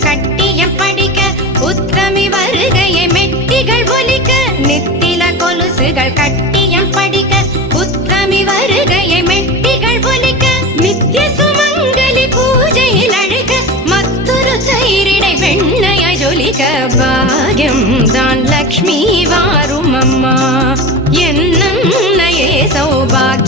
கட்டியம் படிக்க உத்தமி வருகையை மெட்டிகள் ஒலிக்க நித்தில கொலுசுகள் கட்டியம் படிக்க உத்தமி வருகையை மெட்டிகள் ஒலிக்க நித்திய சுமங்கலி பூஜையில் அழைக்க மற்றொரு தயிரிடை வெண்ணைய ஜொலிக்க பாகியம் தான் லக்ஷ்மி வாரும் அம்மா என்னே சௌபாகியம்